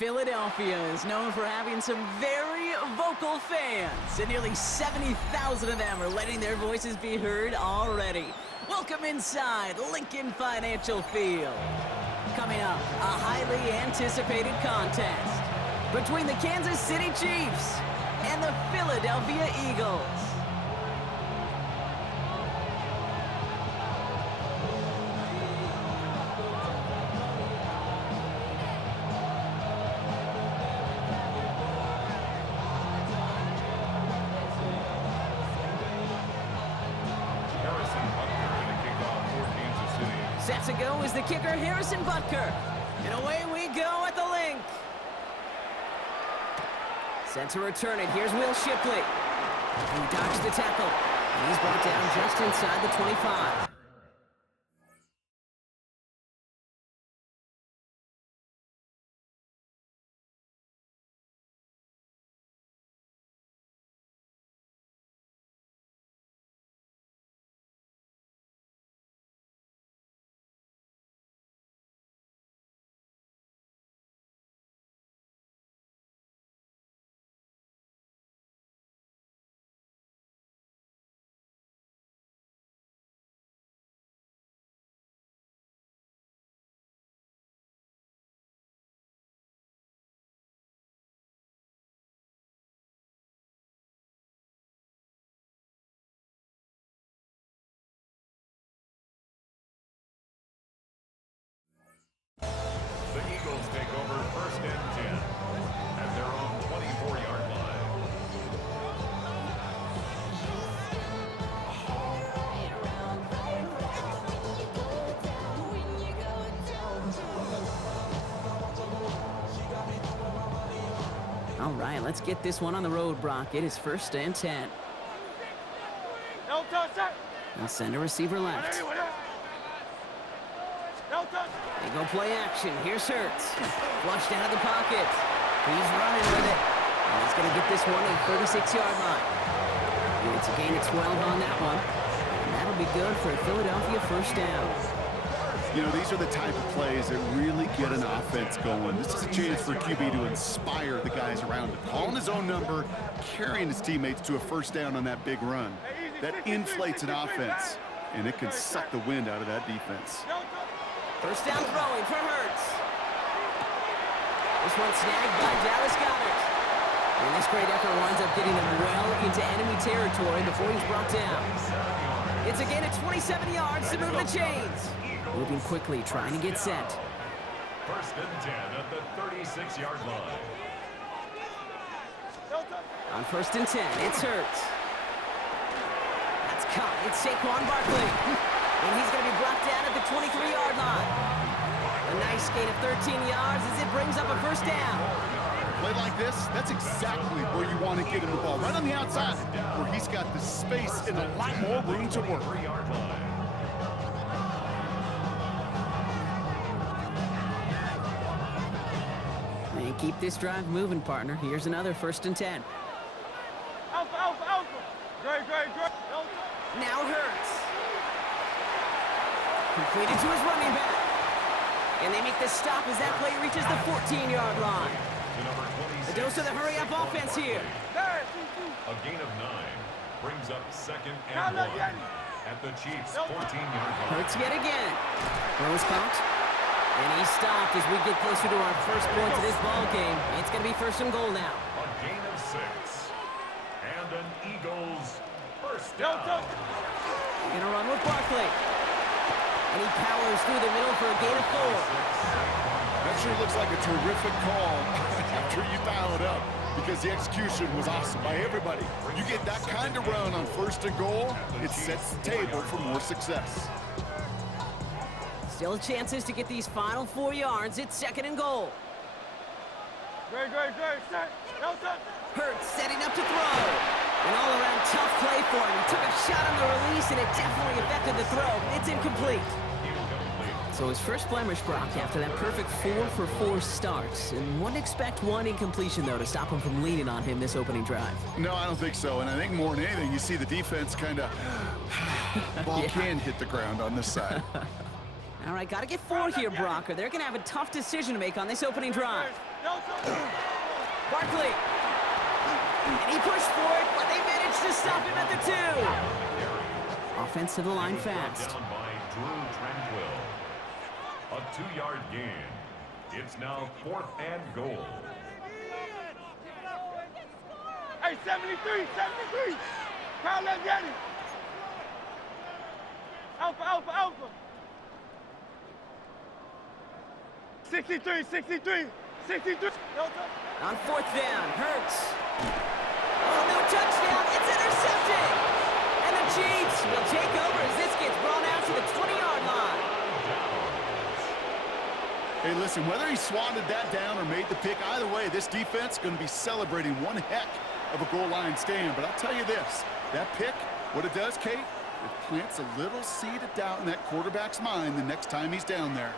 Philadelphia is known for having some very vocal fans, and nearly 70,000 of them are letting their voices be heard already. Welcome inside Lincoln Financial Field. Coming up, a highly anticipated contest between the Kansas City Chiefs and the Philadelphia Eagles. Set to go is the kicker, Harrison Butker. And away we go at the link. Set to return it. Here's Will Shipley. He dodged the tackle. And he's brought down just inside the 25. The Eagles take over first and 10 at their own 24-yard line. All right, let's get this one on the road, Brock. It is first and 10. They'll send a receiver left. They go play action. Here's Hurts. Flushed out of the pocket. He's running with it. And he's going to get this one at the 36-yard line. And it's a gain of 12 on that one. And that'll be good for a Philadelphia first down. You know, these are the type of plays that really get an offense going. This is a chance for QB to inspire the guys around him. Calling his own number, carrying his teammates to a first down on that big run. That inflates an offense, and it can suck the wind out of that defense. First down throwing for Hurts. This one snagged by Dallas Goedert. And this great effort winds up getting him well into enemy territory before he's brought down. It's a gain of 27 yards to move the chains. Moving quickly, trying to get set. First and 10 at the 36-yard line. On first and 10, it's Hurts. That's caught. It's Saquon Barkley. And he's going to be brought down at the 23-yard line. A nice gain of 13 yards as it brings up a first down. Play like this, that's exactly where you want to get him the ball. Right on the outside, where he's got the space and a lot more room to work. And keep this drive moving, partner. Here's another first and 10. Alpha. Great. Now Hurts. Completed to his running back. And they make the stop as that play reaches the 14-yard line. A dose of the hurry-up offense here. A gain of 9 brings up second and 1 at the Chiefs' 14-yard line. Hurts yet again. Throws caught. And he stopped as we get closer to our first point of this ball game. It's going to be first and goal now. A gain of 6 and an Eagles first down. They're going to run with Barkley. And he powers through the middle for a gain of 4. That sure looks like a terrific call after you dial it up, because the execution was awesome by everybody. You get that kind of run on first and goal, it sets the table for more success. Still chances to get these final 4 yards. It's second and goal. Great. Hurts setting up to throw. An all-around tough play for him. He took a shot on the release, and it definitely affected the throw. It's incomplete. So his first blemish, Brock, after that perfect 4-for-4 start. And wouldn't expect one incompletion, though, to stop him from leaning on him this opening drive. No, I don't think so. And I think more than anything, you see the defense kind of ball can hit the ground on this side. All right, got to get 4 here, Brock, or they're going to have a tough decision to make on this opening drive. Barkley. And he pushed for it, but they managed to stop him at the 2. Offense to the line fast. Down by Drew Tranquil. A 2-yard gain. It's now 4th and goal. Hey, 73, 73. Kyle, let's get it. Alpha, alpha, alpha. 63, 63, 63. On 4th down, Hurts. Oh, no touchdown. It's intercepted. And the Chiefs will take over as this gets brought out to the 20-yard line. Hey, listen, whether he swatted that down or made the pick, either way, this defense is going to be celebrating one heck of a goal line stand. But I'll tell you this, that pick, what it does, Kate, it plants a little seed of doubt in that quarterback's mind the next time he's down there.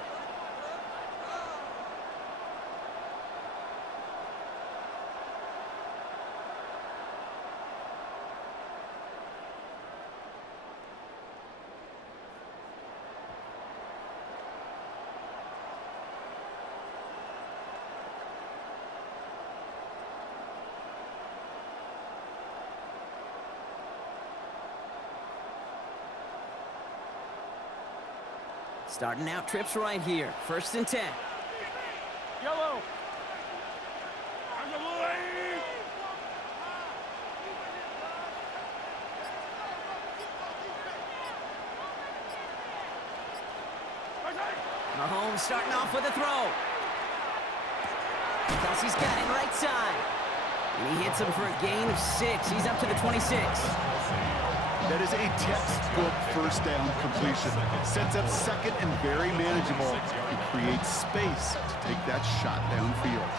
Starting out trips right here. 1st and 10. Yellow. Mahomes starting off with a throw. Kelsey's got it right side. And he hits him for a gain of 6. He's up to the 26. That is a textbook 1st down completion. Sets up 2nd and very manageable. It creates space to take that shot downfield.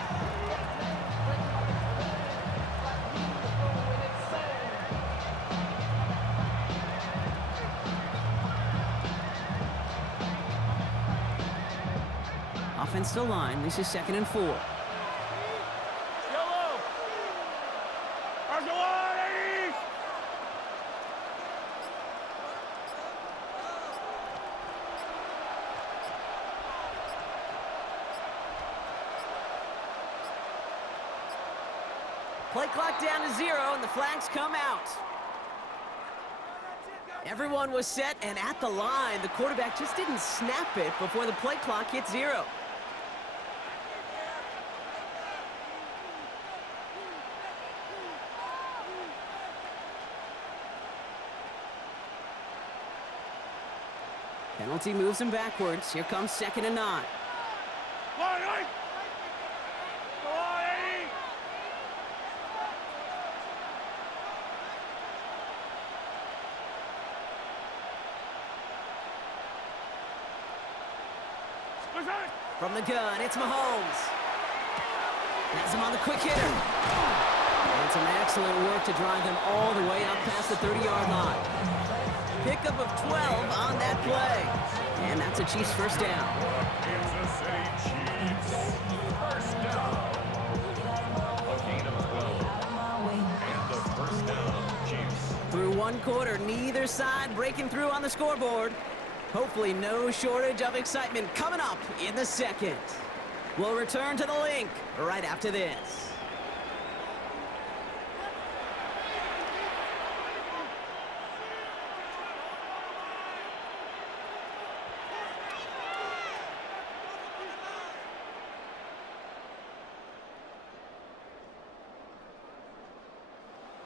Offense to line. This is 2nd and 4. Yellow. Play clock down to 0, and the flags come out. Everyone was set and at the line. The quarterback just didn't snap it before the play clock hit 0. Penalty moves him backwards. Here comes 2nd and 9. From the gun, it's Mahomes. Has him on the quick hitter. And some excellent work to drive him all the way up past the 30-yard line. Pickup of 12 on that play. And that's a Chiefs 1st down. Kansas City Chiefs. 1st down. A gain of 12. And the 1st down, Chiefs. Through 1 quarter, neither side breaking through on the scoreboard. Hopefully no shortage of excitement coming up in the 2nd. We'll return to the link right after this.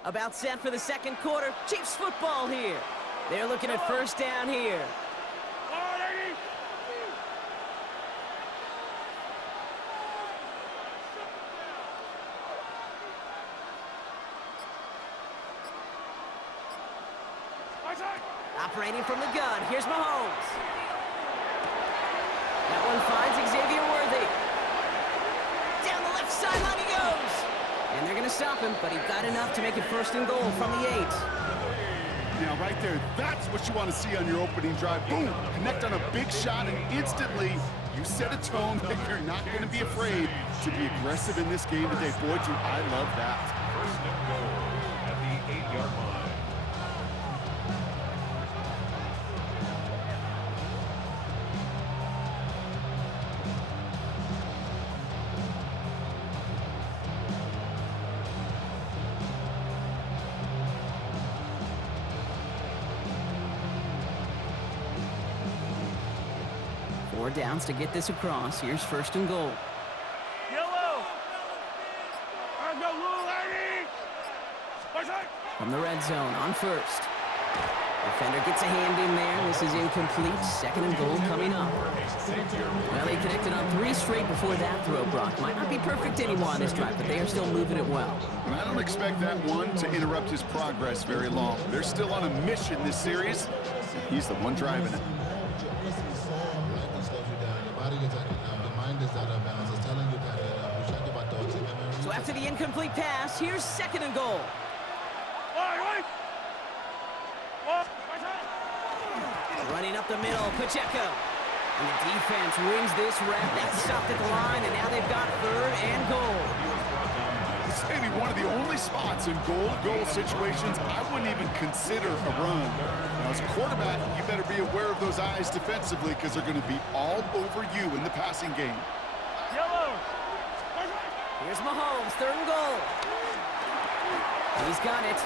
About set for the 2nd quarter. Chiefs football here. They're looking at 1st down here. Operating from the gun, here's Mahomes. That one finds Xavier Worthy. Down the left sideline he goes. And they're going to stop him, but he got enough to make it 1st and goal from the 8. Now, right there, that's what you want to see on your opening drive. Boom, connect on a big shot, and instantly you set a tone that you're not going to be afraid to be aggressive in this game today. Boy, do I love that. 1st and goal at the 8-yard line. 4 downs to get this across. Here's 1st and goal. Yellow. Let's go, little lady. From the red zone on 1st. Defender gets a hand in there. This is incomplete. 2nd and goal coming up. Well, they connected on 3 straight before that throw, Brock. Might not be perfect anymore on this drive, but they are still moving it well. And I don't expect that one to interrupt his progress very long. They're still on a mission this series. He's the one driving it. So after the incomplete pass, here's 2nd and goal. Running up the middle, Pacheco. And the defense wins this rep. That's stopped at the line, and now they've got 3rd and goal. It's maybe one of the only spots in goal-to-goal situations I wouldn't even consider a run. Now, as a quarterback, you better be aware of those eyes defensively because they're going to be all over you in the passing game. Yellow. Here's Mahomes, 3rd and goal. He's got it.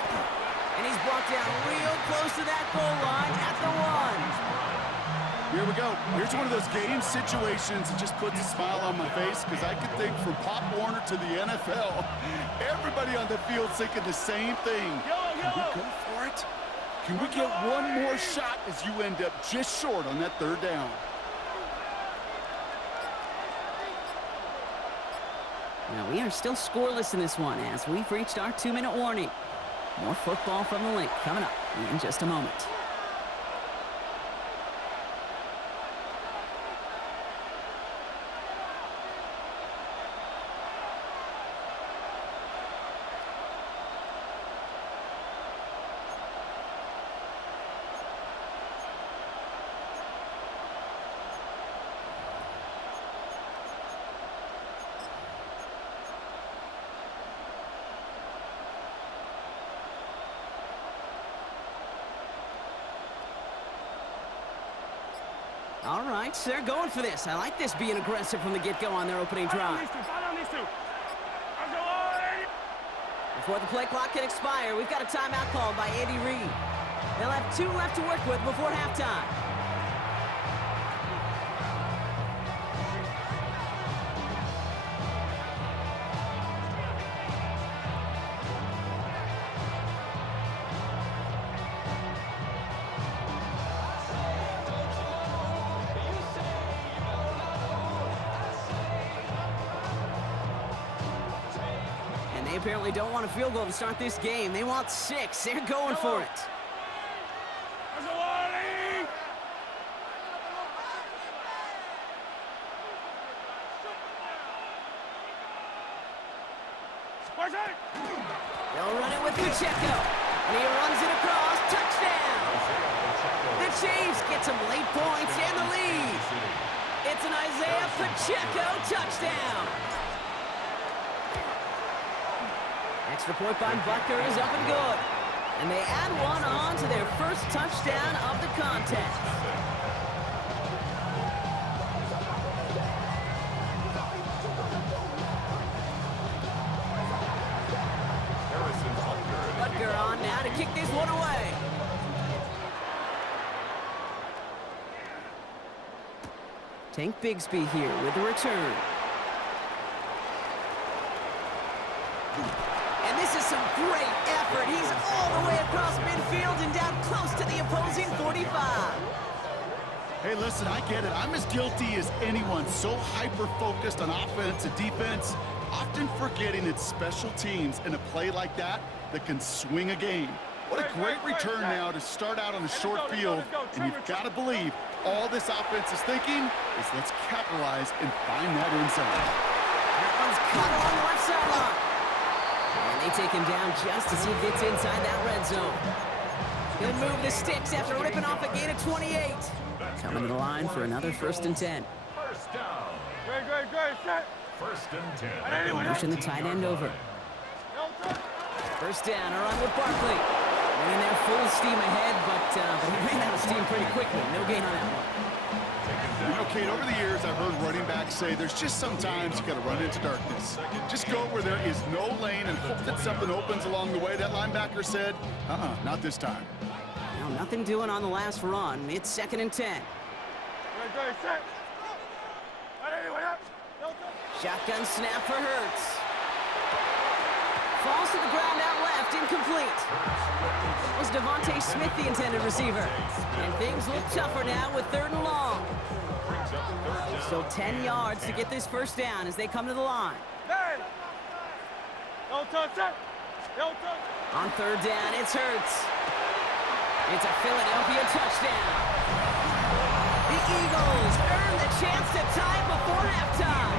And he's brought down real close to that goal line at the 1. Here we go. Here's one of those game situations that just puts a smile on my face because I could think from Pop Warner to the NFL, everybody on the field thinking the same thing. Can we go for it? Can we get one more shot as you end up just short on that 3rd down? Now, we are still scoreless in this one as we've reached our 2-minute warning. More football from the link coming up in just a moment. All right, so they're going for this. I like this being aggressive from the get-go on their opening drive. Before the play clock can expire, we've got a timeout called by Andy Reid. They'll have 2 left to work with before halftime. They apparently don't want a field goal to start this game. They want 6. They're going for it. They'll run it with Pacheco. And he runs it across. Touchdown! The Chiefs get some late points and the lead. It's an Isaiah Pacheco touchdown. Extra point by Butker is up and good. And they add one on to their first touchdown of the contest. Butker on now to kick this one away. Tank Bigsby here with the return. And this is some great effort. He's all the way across midfield and down close to the opposing 45. Hey, listen, I get it. I'm as guilty as anyone. So hyper-focused on offense and defense, often forgetting it's special teams in a play like that that can swing a game. What a great return now to start out on the short field. And you've got to believe all this offense is thinking is let's capitalize and find that end zone. That one's cut along the left sideline. And they take him down just as he gets inside that red zone. He'll move the sticks after ripping off a gain of 28. Coming to the line for another 1st and 10. First down. Great, set. 1st and 10. They'll motion the tight end over. First down, a run with Barkley. Running there full steam ahead, but he ran out of steam pretty quickly. No gain on that one. You know, Kate, over the years, I've heard running backs say there's just sometimes you got to run into darkness. Just go where there is no lane and hope that something opens along the way. That linebacker said, not this time. Now, nothing doing on the last run. It's 2nd and 10. Great, set. Shotgun snap for Hurts. Falls to the ground out left, incomplete. Was Devontae Smith the intended receiver? And things look tougher now with 3rd and long. Still 10 yards to get this first down as they come to the line. Hey! Don't touch it! Don't touch it! On 3rd down, it's Hurts. It's a Philadelphia touchdown. The Eagles earn the chance to tie before halftime.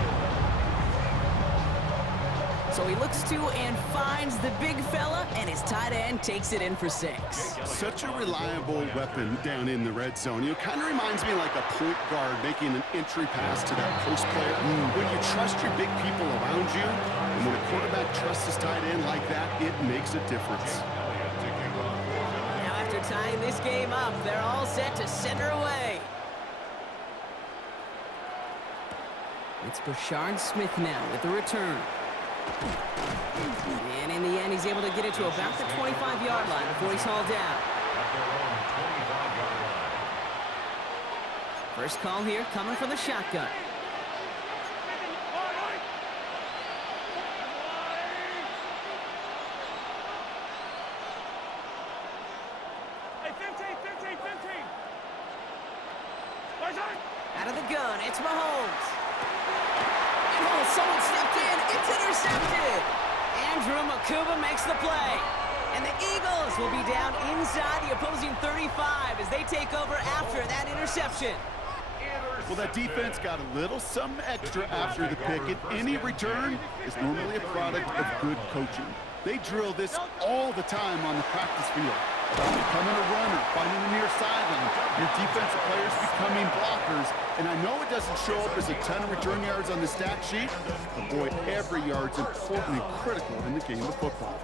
So he looks to and finds the big fella, and his tight end takes it in for 6. Such a reliable weapon down in the red zone. You know, kind of reminds me like a point guard making an entry pass to that post player. When you trust your big people around you, and when a quarterback trusts his tight end like that, it makes a difference. Now after tying this game up, they're all set to center away. It's Brashard Smith now with the return. And in the end, he's able to get it to about the 25-yard line before he's hauled down. First call here coming from the shotgun. Hey, 15. Out of the gun, it's Mahomes. And oh, someone stepped in. It's intercepted. Andrew Makuba makes the play. And the Eagles will be down inside the opposing 35 as they take over after that interception. Well, that defense got a little something extra after the pick, and any return is normally a product of good coaching. They drill this all the time on the practice field. About becoming a runner, finding the near sideline, your defensive players becoming blockers. And I know it doesn't show up as a ton of return yards on the stat sheet, but boy, every yard's important and critical in the game of football.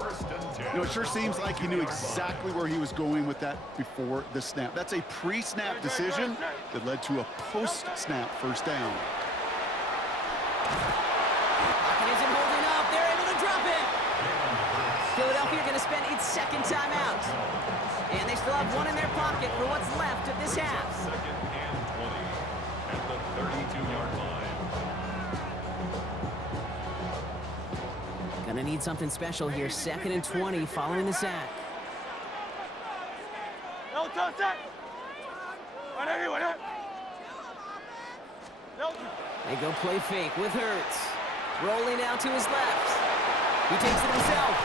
You know, it sure seems like he knew exactly where he was going with that before the snap. That's a pre-snap decision that led to a post-snap first down. Pocket isn't holding up. They're able to drop it. Philadelphia going to spend its 2nd timeout. And they still have one in their pocket for what's left of this half. 2nd and 20 at the 32-yard line. Gonna need something special here. 2nd and 20 following the sack. Don't touch it! They go play fake with Hurts. Rolling out to his left. He takes it himself.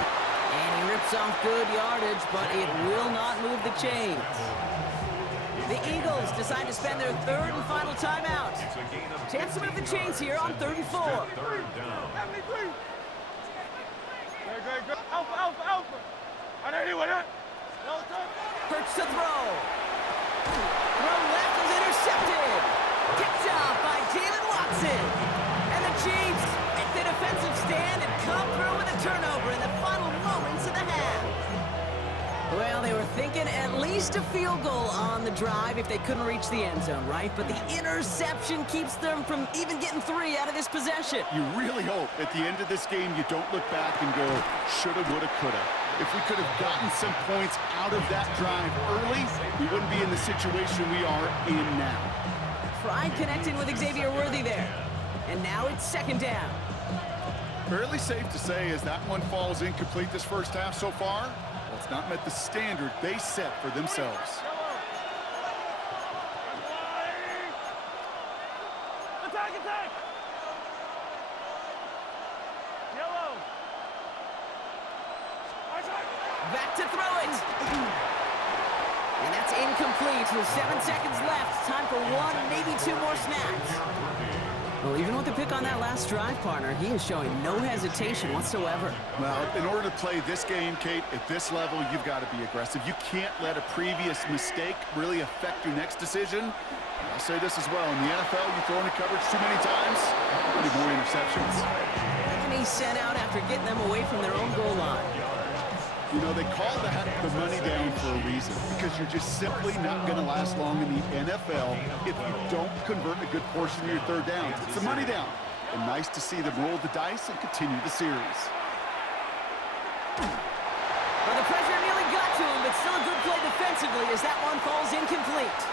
And he rips off good yardage, but it will not move the chains. The Eagles decide to spend their 3rd and final timeout. Chance to move the chains here on 3rd and 4. 3rd down. 73! Great. Alpha! I know you want it! Don't touch it! Hurts to throw. Throw left is intercepted. Picked off by Jalen Watson. And the Chiefs make the defensive stand and come through with a turnover in the final moments of the half. Well, they were thinking at least a field goal on the drive if they couldn't reach the end zone, right? But the interception keeps them from even getting 3 out of this possession. You really hope at the end of this game you don't look back and go, shoulda, woulda, coulda. If we could have gotten some points out of that drive early, we wouldn't be in the situation we are in now. Tried connecting with Xavier Worthy there. And now it's 2nd down. Fairly safe to say as that one falls incomplete this first half so far, well, it's not met the standard they set for themselves. Attack! Yellow! Back to throw it. And that's incomplete with 7 seconds left. Time for 1, maybe 2 more snaps. Well, even with the pick on that last drive, partner, he is showing no hesitation whatsoever. Well, in order to play this game, Kate, at this level, you've got to be aggressive. You can't let a previous mistake really affect your next decision. I'll say this as well. In the NFL, you throw into coverage too many times, you need more interceptions. And he's sent out after getting them away from their own goal line. You know, they call that the money down for a reason, because you're just simply not going to last long in the NFL if you don't convert a good portion of your 3rd downs. It's the money down. And nice to see them roll the dice and continue the series. Well, the pressure nearly got to him, but still a good play defensively as that one falls incomplete.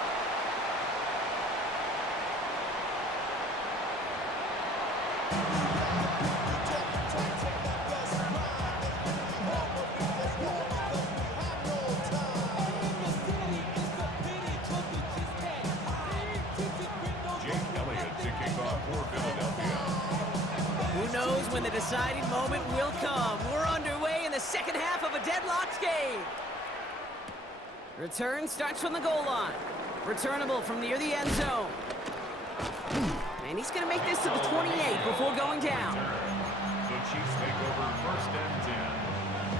when the deciding moment will come. We're underway in the second half of a deadlocked game. Return starts from the goal line. Returnable from near the end zone. And he's going to make this to the 28 before going down. The Chiefs take over first and 10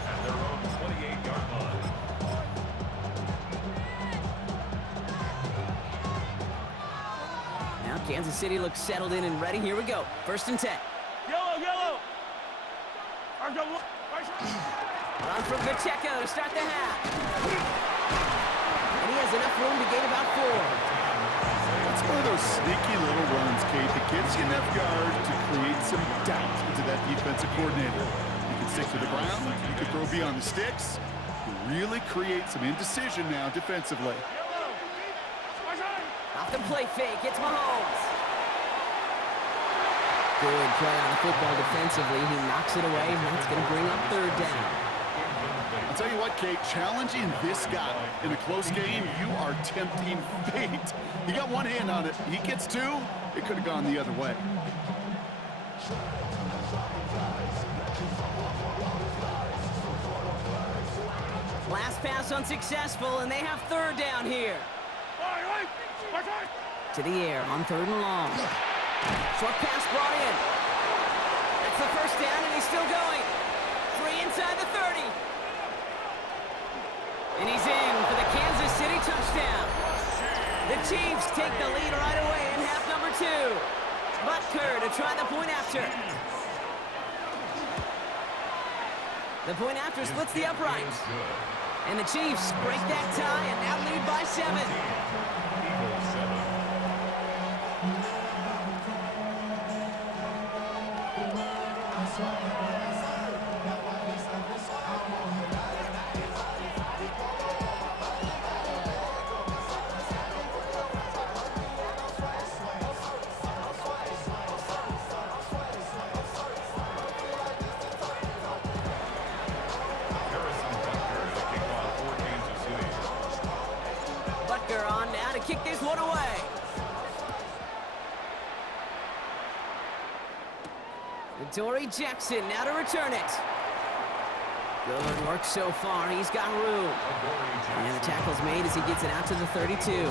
at their own 28-yard line. Now Kansas City looks settled in and ready. Here we go. First and 10. Yellow. On from Pacheco to start the half. And he has enough room to gain about 4. That's one of those sneaky little runs, Kate, that gives you enough yards to create some doubt into that defensive coordinator. You can stick to the ground, you can throw beyond the sticks, you really create some indecision now defensively. Off the play fake, it's Mahomes. Good play on the football defensively. He knocks it away, and that's going to bring up third down. I'll tell you what, Kate, challenging this guy in a close game, you are tempting fate. He got one hand on it. He gets two, it could have gone the other way. Last pass unsuccessful, and they have third down here. To the air on third and long. Short pass brought in. That's the first down, and he's still going. 3 inside the 30. And he's in for the Kansas City touchdown. The Chiefs take the lead right away in half number 2. Butker to try the point after. The point after splits the uprights. And the Chiefs break that tie and now lead by 7. Eagles 7. Butker on now to kick this one away. Dory Jackson now to return it. Good work so far. He's got room. And the tackle's made as he gets it out to the 32. Take over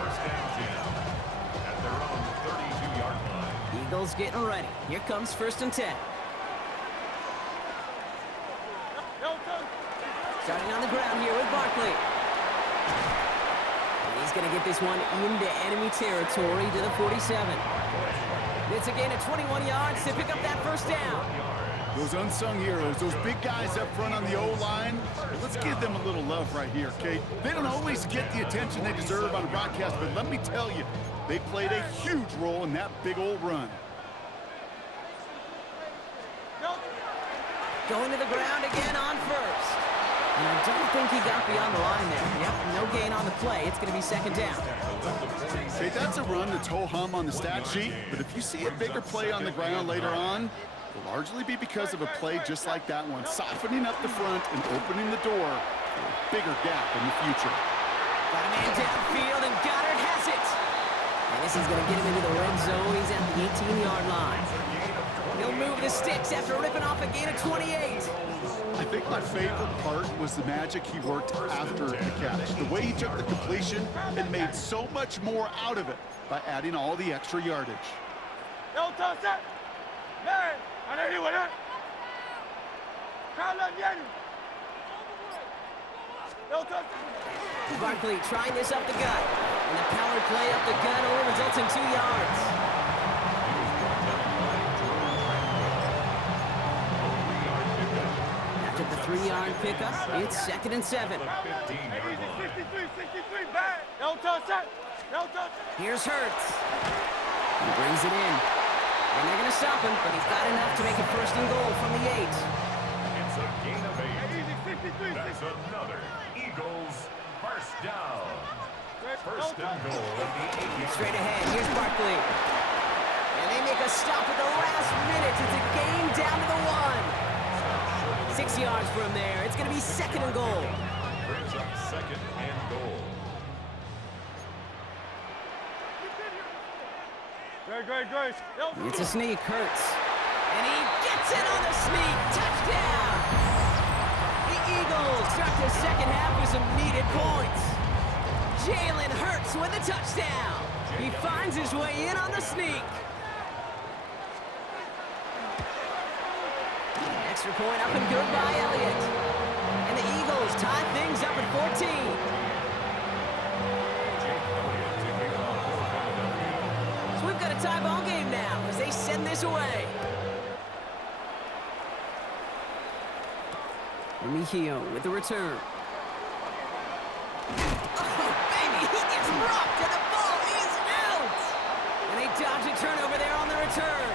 first and 10 at their own 32-yard line. Eagles getting ready. Here comes first and 10. Starting on the ground here with Barkley. And he's going to get this one into enemy territory to the 47. It's a gain of 21 yards to pick up that first down. Those unsung heroes, those big guys up front on the O-line, let's give them a little love right here, Kate. They don't always get the attention they deserve on broadcast, but let me tell you, they played a huge role in that big old run. Going to the ground again on first. And I don't think he got beyond the line there. Yep, no gain on the play. It's going to be second down. Hey, that's a run that's ho-hum on the stat sheet, but if you see a bigger play on the ground later on, it'll largely be because of a play just like that one, softening up the front and opening the door for a bigger gap in the future. Got a man downfield, and Goddard has it. And this is going to get him into the red zone. He's at the 18-yard line. He'll move the sticks after ripping off a gain of 28. I think my favorite part was the magic he worked after the catch. The way he took the completion and made so much more out of it by adding all the extra yardage. Barkley trying this up the gut. And the power play up the gut only results in 2 yards. After the 3-yard pickup, it's second and 7. Here's Hurts. He brings it in. And they're going to stop him, but he's got enough to make it first and goal from the 8. It's a gain of 8. That's another Eagles first down. First and goal at the 8. Straight ahead, here's Barkley. And they make a stop at the last minute. It's a gain down to the 1. 6 yards from there. It's going to be second and goal. Brings up second and goal. It's a sneak, Hurts. And he gets it on the sneak. Touchdown! The Eagles start the second half with some needed points. Jalen Hurts with the touchdown. He finds his way in on the sneak. Extra point up and good by Elliott. And the Eagles tie things up at 14. So we've got a tie ball game now as they send this away. Mejio with the return. Oh, baby, he gets rocked and the ball is out. And they dodge a turnover there on the return.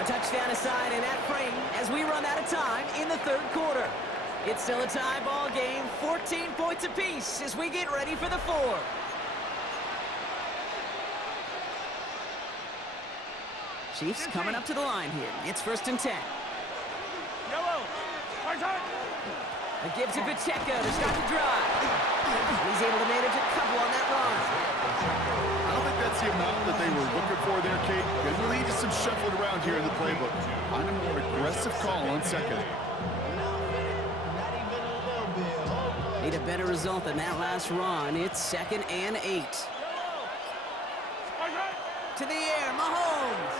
A touchdown aside in that frame as we run out of time in the third quarter. It's still a tie ball game, 14 points apiece as we get ready for the fourth. Chiefs coming up to the line here. It's 1st and 10. Yellow. A give to Pacheco to start the drive. He's able to manage a couple on that run. I don't think that's the amount that they were looking for there, Kate. Going to lead to some shuffling around here in the playbook. Find a more aggressive call on second. Need a better result than that last run. It's 2nd and 8. To the air, Mahomes.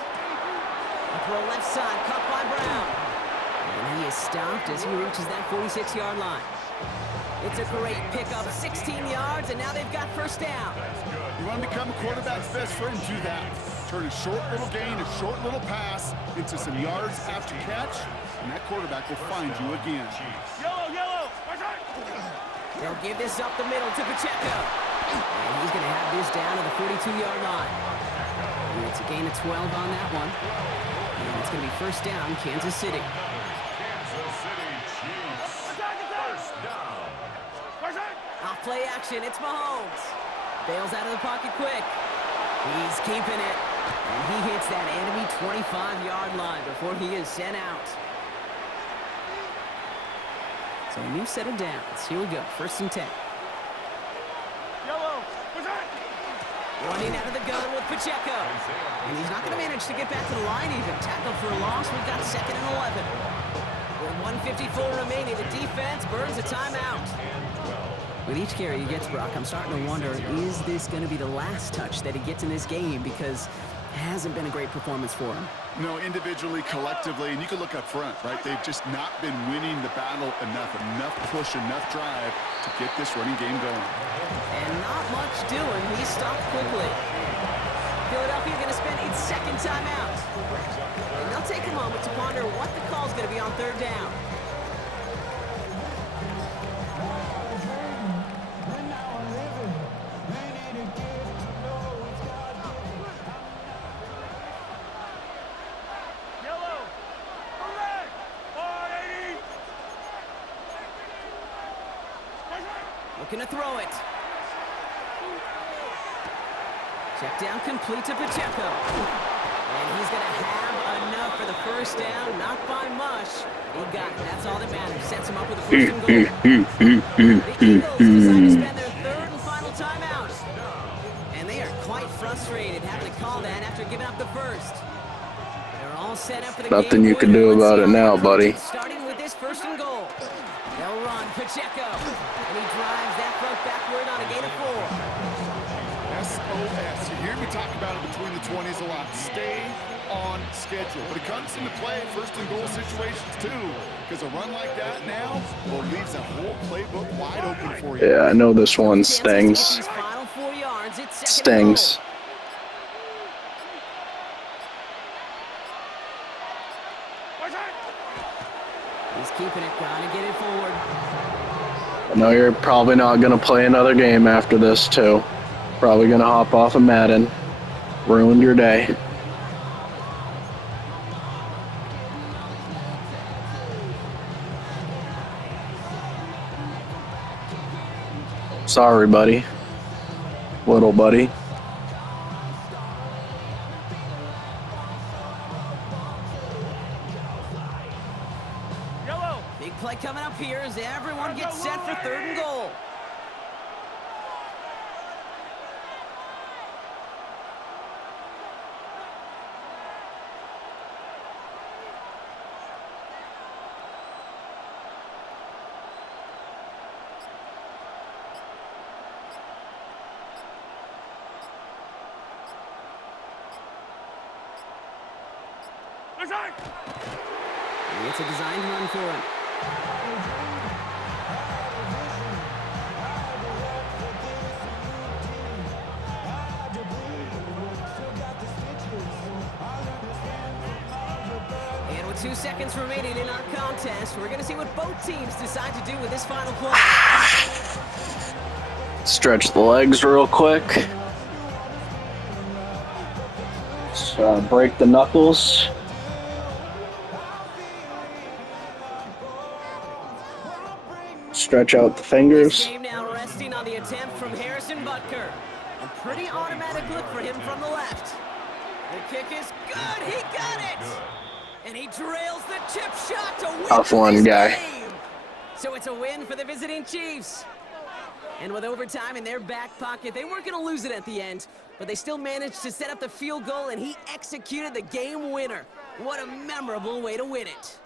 A throw left side, caught by Brown. And he is stopped as he reaches that 46-yard line. It's a great pickup, 16 yards, and now they've got first down. You want to become a quarterback's best friend, do that. Turn a short little gain, a short little pass into some yards after catch, and that quarterback will find you again. Yellow. They'll give this up the middle to Pacheco. And he's going to have this down to the 42-yard line. And it's a gain of 12 on that one. And it's going to be first down, Kansas City. Off play action, it's Mahomes. Bails out of the pocket quick. He's keeping it. And he hits that enemy 25-yard line before he is sent out. So a new set of downs. Here we go, 1st and 10. Yellow. Running out of the gun with Pacheco. And he's not going to manage to get back to the line even. Tackled for a loss. We've got 2nd and 11. With 1:54 remaining, the defense burns a timeout. With each carry he gets, Brock, I'm starting to wonder, is this going to be the last touch that he gets in this game? Because it hasn't been a great performance for him. No, individually, collectively, and you can look up front, right? They've just not been winning the battle enough push, enough drive to get this running game going. And not much doing. He stopped quickly. Philadelphia going to spend its 2nd timeout. And they'll take a moment to ponder what the call is going to be on 3rd down. Looking to throw it. Check down complete to Pacheco. And he's going to have enough for the first down. Not by much. He got it. That's all that matters. Sets him up with a 1st and goal. The Eagles decide to spend their 3rd and final timeout. And they are quite frustrated having to call that after giving up the first. They're all set up for the Nothing game. you can do about it now, buddy. Starting with this 1st and goal. They'll run Pacheco. And he drives that front backward on a gain of 4. SOS. You hear me talk about it between the 20s a lot. Stay on schedule. But it comes into play 1st and goal situations too. Because a run like that now, well, leaves that whole playbook wide open for you. Yeah, I know this one stings. Final 4 yards. It's 2nd Stings. He's keeping it, trying to get it forward. I know you're probably not going to play another game after this, too. Probably going to hop off of Madden. Ruined your day. Sorry, buddy. Little buddy. Big play coming up here as everyone gets set for 3rd and goal. It's a designed run for him. And with 2 seconds remaining in our contest, we're going to see what both teams decide to do with this final play. Stretch the legs real quick. Break the knuckles. Stretch out the This fingers. game now resting on the attempt from Harrison Butker. A pretty automatic look for him from the left. The kick is good. He got it. And he drills the chip shot to win Tough one, this guy. game. So it's a win for the visiting Chiefs. And with overtime in their back pocket, they weren't going to lose it at the end, but they still managed to set up the field goal, and he executed the game winner. What a memorable way to win it.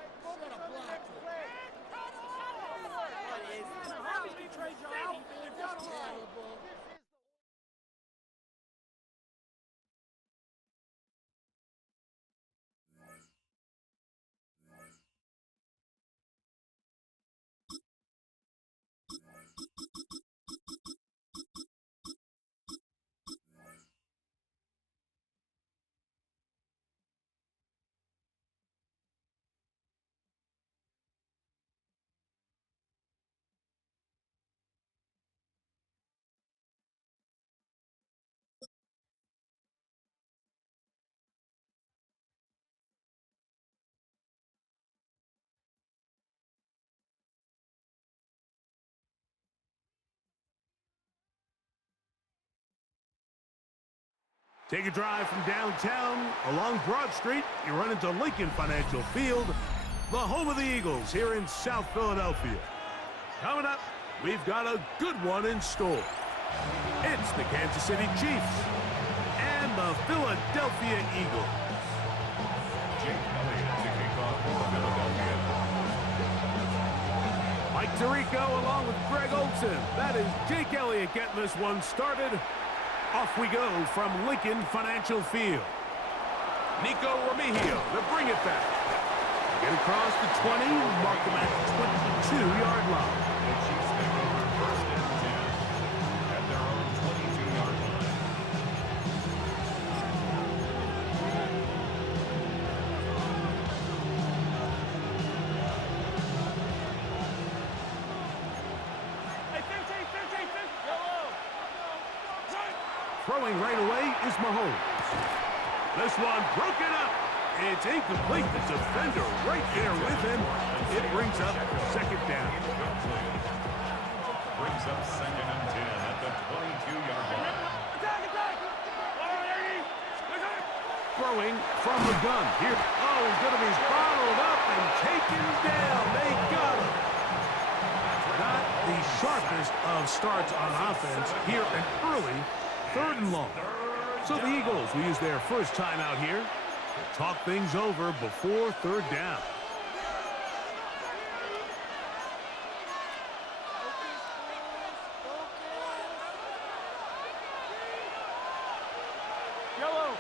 Take a drive from downtown along Broad Street. You run into Lincoln Financial Field, the home of the Eagles here in South Philadelphia. Coming up, we've got a good one in store. It's the Kansas City Chiefs and the Philadelphia Eagles. Jake Elliott to kick off for Philadelphia. Mike Tirico along with Greg Olson. That is Jake Elliott getting this one started. Off we go from Lincoln Financial Field. Nico Remigio to bring it back. Get across the 20, mark them at the 22-yard line. The Chiefs take over first and 10 at their own 22-yard line. Throwing right away is Mahomes. This one broken up. It's incomplete. The defender right there with him. It brings up second down. Brings up second and 10 at the 22-yard line. Throwing from the gun. Here. Oh, he's going to be bottled up and taken down. They got him. Not the sharpest of starts on offense here an early 3rd and long. So the Eagles will use their first time out here to talk things over before 3rd down. Yellow.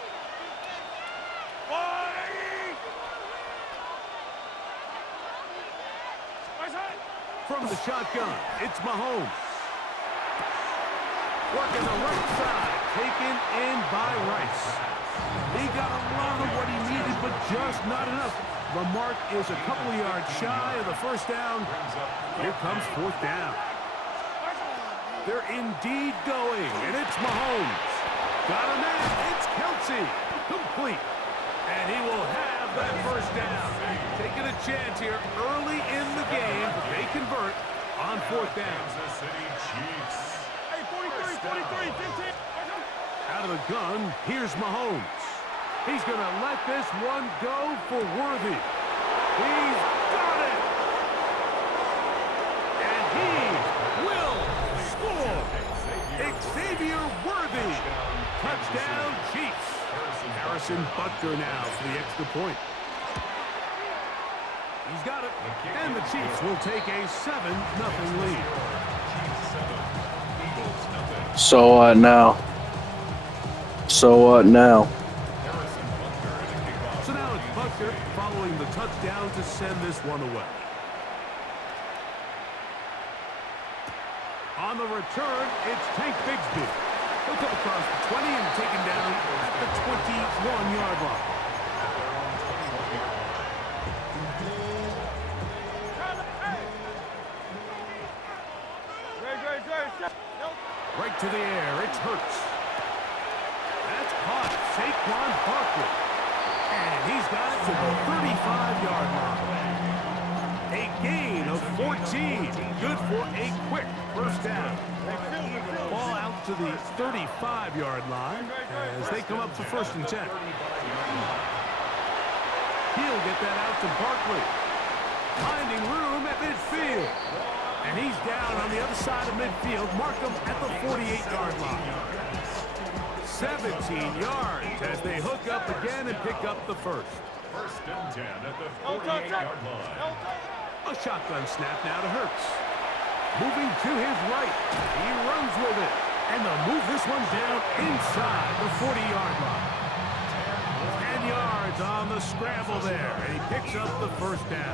From the shotgun, it's Mahomes. Working the right side, taken in by Rice. He got a lot of what he needed, but just not enough. The mark is a couple of yards shy of the first down. Here comes 4th down. They're indeed going, and it's Mahomes. Got a man, it's Kelsey. Complete. And he will have that first down. Taking a chance here early in the game, but they convert on 4th down. Kansas City Chiefs. 43, 15. Out of the gun, here's Mahomes. He's going to let this one go for Worthy. He's got it! And he will score! Xavier Worthy! Touchdown, Chiefs! Harrison Butker now for the extra point. He's got it. And the Chiefs will take a 7-0 lead. So what now? So what now? So now it's Butker touchdown to send this one away. On the return, it's Tank Bigsby. He'll come across the 20 and taken down at the 21-yard line. Right to the air, it's Hurts. That's caught, Saquon Barkley. And he's got it to the 35-yard line. A gain of 14. Good for a quick first down. Ball out to the 35-yard line as they come up for 1st and 10. He'll get that out to Barkley. Finding room at midfield. And he's down on the other side of midfield. Mark him at the 48-yard line. 17 yards as they hook up again and pick up the first. 1st and 10 at the 48-yard line. A shotgun snap now to Hurts. Moving to his right. He runs with it. And they'll move this one down inside the 40-yard line. 10 yards on the scramble there. And he picks up the first down.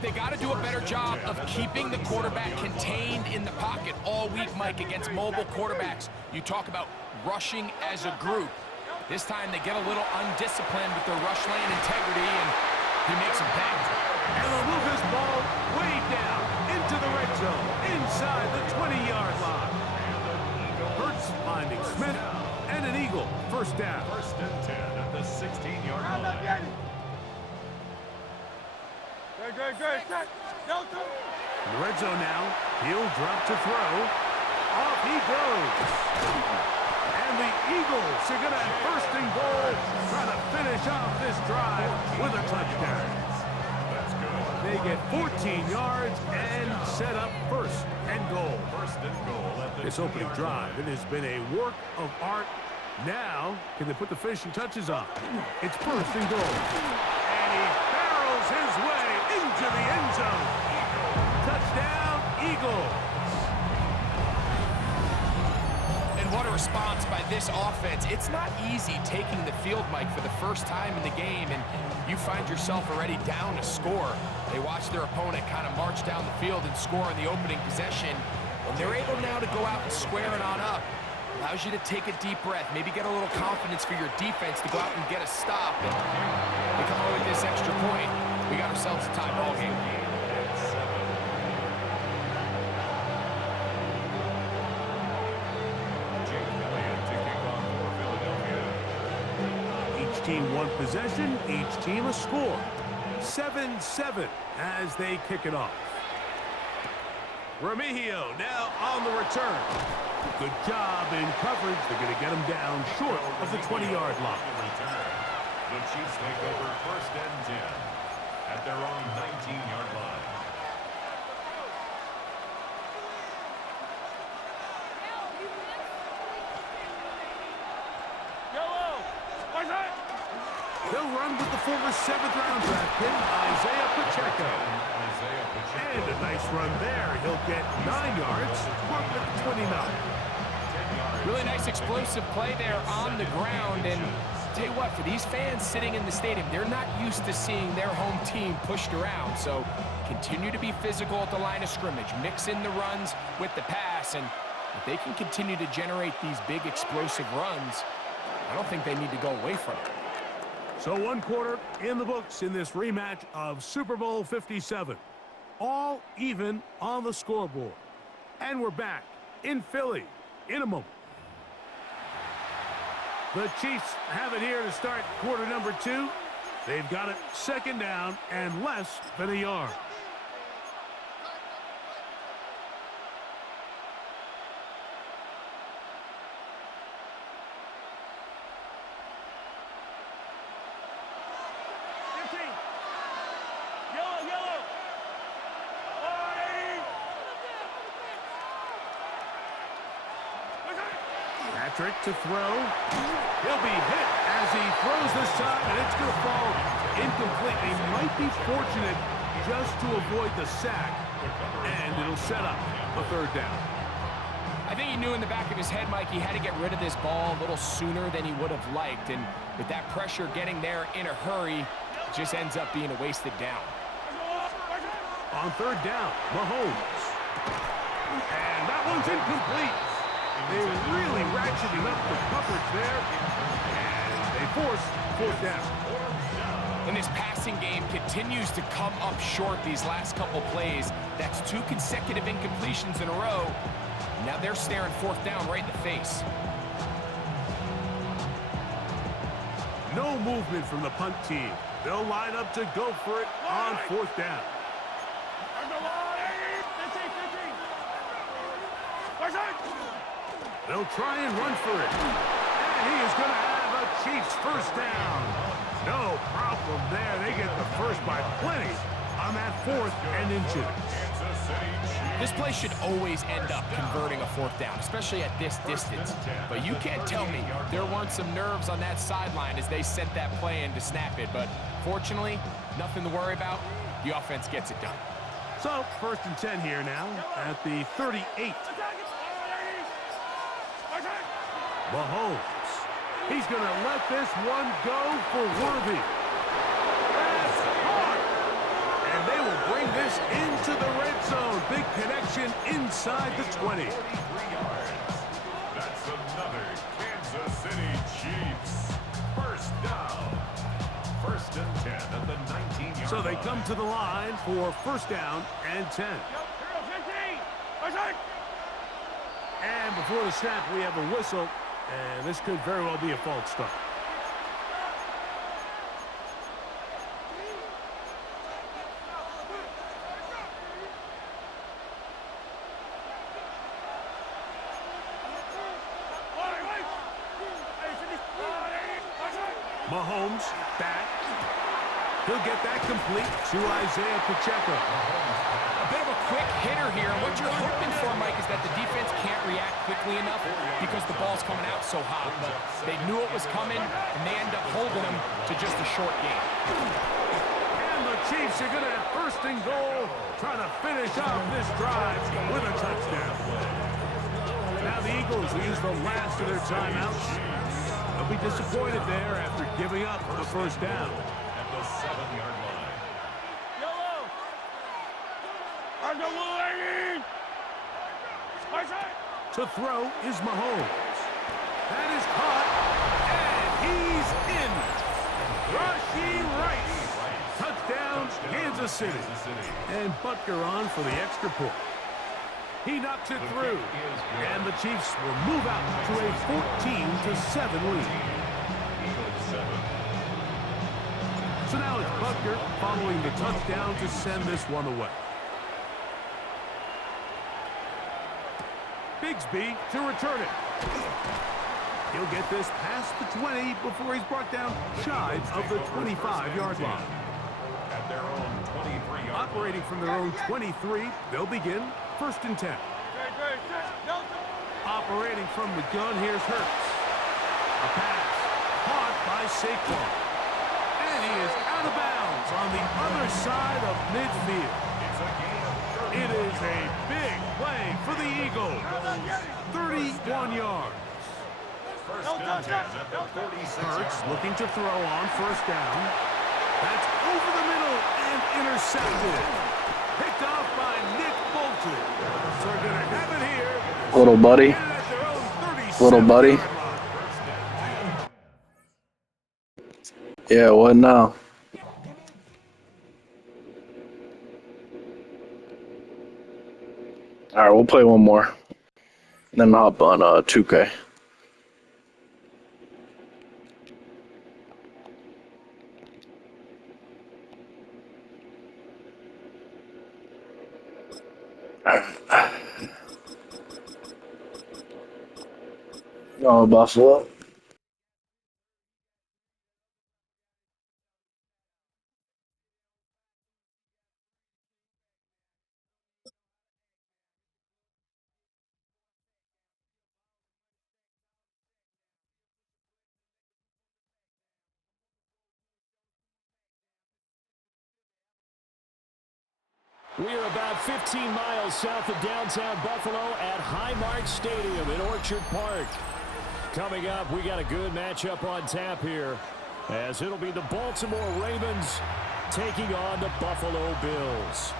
They got to do a better job of keeping the quarterback contained in the pocket all week, Mike, against mobile quarterbacks. You talk about rushing as a group. This time they get a little undisciplined with their rush lane integrity, and he makes them pay. And they'll move this ball way down into the red zone, inside the 20-yard line. Hurts finding Smith, and an Eagle. First down. 1st and 10 at the 16-yard line. Good. In the red zone now, he'll drop to throw. Off he goes. And the Eagles are going to have 1st and goal, trying to finish off this drive with a touchdown. That's good. They get 14 yards and set up 1st and goal. 1st and goal at the This opening 2-yard drive, it line. has been a work of art. Now, can they put the finishing touches on? It's 1st and goal. And he barrels his way into the end zone. Touchdown, Eagles. And what a response by this offense. It's not easy taking the field, Mike, for the first time in the game, and you find yourself already down a score. They watch their opponent kind of march down the field and score in the opening possession. And they're able now to go out and square it on up. Allows you to take a deep breath, maybe get a little confidence for your defense to go out and get a stop. And they come away with this extra point. We got ourselves a tie ball game. Each team one possession, each team a score. 7-7 as they kick it off. Remigio now on the return. Good job in coverage. They're going to get him down short of the 20-yard line. The Chiefs take over 1st and 10 at their own 19-yard line. They'll run with the former 7th-round draft pick, Isaiah Pacheco. And a nice run there. He'll get 9 yards, marked at the 29. Really nice explosive play there on the ground. And tell you what, for these fans sitting in the stadium, they're not used to seeing their home team pushed around. So continue to be physical at the line of scrimmage. Mix in the runs with the pass. And if they can continue to generate these big explosive runs, I don't think they need to go away from it. So 1 quarter in the books in this rematch of Super Bowl 57. All even on the scoreboard. And we're back in Philly in a moment. The Chiefs have it here to start quarter number 2. They've got it 2nd down and less than a yard. Patrick to throw. He'll be hit as he throws this time, and it's going to fall incomplete. He might be fortunate just to avoid the sack, and it'll set up a 3rd down. I think he knew in the back of his head, Mike, he had to get rid of this ball a little sooner than he would have liked. And with that pressure getting there in a hurry, just ends up being a wasted down. On third down, Mahomes. And that one's incomplete. They really ratcheted up the coverage there. And they force fourth down. And this passing game continues to come up short these last couple plays. That's 2 consecutive incompletions in a row. Now they're staring fourth down right in the face. No movement from the punt team. They'll line up to go for it on fourth down. They'll try and run for it. And he is going to have a Chiefs first down. No problem there. They get the first by plenty on that 4th and inches. This play should always end up converting a fourth down, especially at this distance. But you can't tell me there weren't some nerves on that sideline as they sent that play in to snap it. But fortunately, nothing to worry about. The offense gets it done. So, 1st and 10 here now at the 38. Mahomes. He's going to let this one go for Worthy. That's caught. And they will bring this into the red zone. Big connection inside the 20. That's another Kansas City Chiefs first down. 1st and 10 at the 19-yard So they line. come to the line for first down and 10. And before the snap, we have a whistle. And this could very well be a false start. Mahomes back. He'll get that complete to Isaiah Pacheco. A bit of a quick hitter here. What you're hoping for, Mike, is that the defense can't react quickly enough because the ball's coming out so hot. But they knew it was coming, and they end up holding them to just a short game. And the Chiefs are going to have 1st and goal, trying to finish off this drive with a touchdown. Now the Eagles will use the last of their timeouts. They'll be disappointed there after giving up the first down. At the 7-yard line. To throw is Mahomes. That is caught, and he's in. Rashee Rice. Touchdown, Kansas City. And Butker on for the extra point. He knocks it through, and the Chiefs will move out to a 14-7 lead. So now it's Butker following the touchdown to send this one away. Bigsby to return it. He'll get this past the 20 before he's brought down shy of the 25-yard line. At their own 23-yard Operating from their own 23, they'll begin 1st and 10. Operating from the gun, here's Hurts. A pass caught by Saquon. And he is out of bounds on the other side of midfield. It is a big play for the Eagles. 31 yards. Hurts looking to throw on first down. That's over the middle and intercepted. Picked off by Nick Bolton. So we're going to have it here. Little buddy. Little buddy. Yeah, what now? All right, we'll play one more. Then hop on 2K. Oh, Buffalo. We are about 15 miles south of downtown Buffalo at Highmark Stadium in Orchard Park. Coming up, we got a good matchup on tap here. as it'll be the Baltimore Ravens taking on the Buffalo Bills.